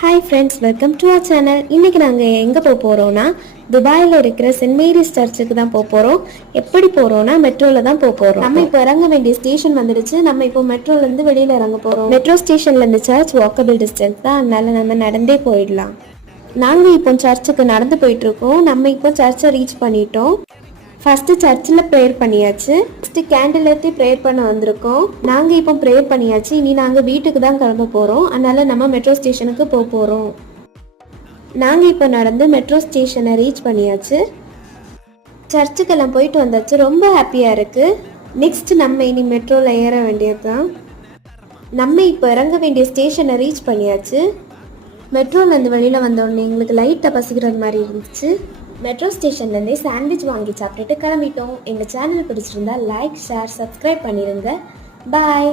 Hi friends, welcome to our channel. இன்றைக்கி நாங்கள் எங்கே போகிறோன்னா துபாயில் இருக்கிற சென்ட் மேரிஸ் சர்ச்சுக்கு தான் போகிறோம். எப்படி போகிறோன்னா மெட்ரோவில் தான் போகிறோம். நம்ம இப்போ இறங்க வேண்டிய ஸ்டேஷன் வந்துடுச்சு. நம்ம இப்போ மெட்ரோலேருந்து வெளியில் இறங்க போகிறோம். மெட்ரோ ஸ்டேஷன்லேருந்து சர்ச் வாக்கபிள் டிஸ்டன்ஸ் தான், அதனால நம்ம நடந்தே போயிடலாம். நாங்கள் இப்போ சர்ச்சுக்கு நடந்து போயிட்டுருக்கோம். நம்ம இப்போ சர்ச்சை ரீச் பண்ணிட்டோம். ஃபஸ்ட்டு சர்ச்சில் ப்ரேயர் பண்ணியாச்சு. ஃபஸ்ட்டு கேண்டில் ஏற்றி ப்ரேயர் பண்ண வந்திருக்கோம். நாங்கள் இப்போ ப்ரேயர் பண்ணியாச்சு. இனி நாங்கள் வீட்டுக்கு தான் கிளம்ப போகிறோம். அதனால் நம்ம மெட்ரோ ஸ்டேஷனுக்கு போக போகிறோம். நாங்கள் இப்போ நடந்து மெட்ரோ ஸ்டேஷனை ரீச் பண்ணியாச்சு. சர்ச்சுக்கெல்லாம் போயிட்டு வந்தாச்சு. ரொம்ப ஹாப்பியாக இருக்குது. நெக்ஸ்ட் நம்ம இனி மெட்ரோவில் ஏற வேண்டியது தான். நம்ம இப்போ இறங்க வேண்டிய ஸ்டேஷனை ரீச் பண்ணியாச்சு. மெட்ரோலேருந்து வெளியில் வந்தோடனே எங்களுக்கு லைட்டாக பசிக்கிறது மாதிரி இருந்துச்சு. மெட்ரோ ஸ்டேஷன்லேருந்தே சாண்ட்விச் வாங்கி சாப்பிட்டுட்டு கிளம்பிட்டோம். எங்கள் சேனல் பிடிச்சிருந்தா லைக், ஷேர், சப்ஸ்கிரைப் பண்ணிடுங்க. பாய்.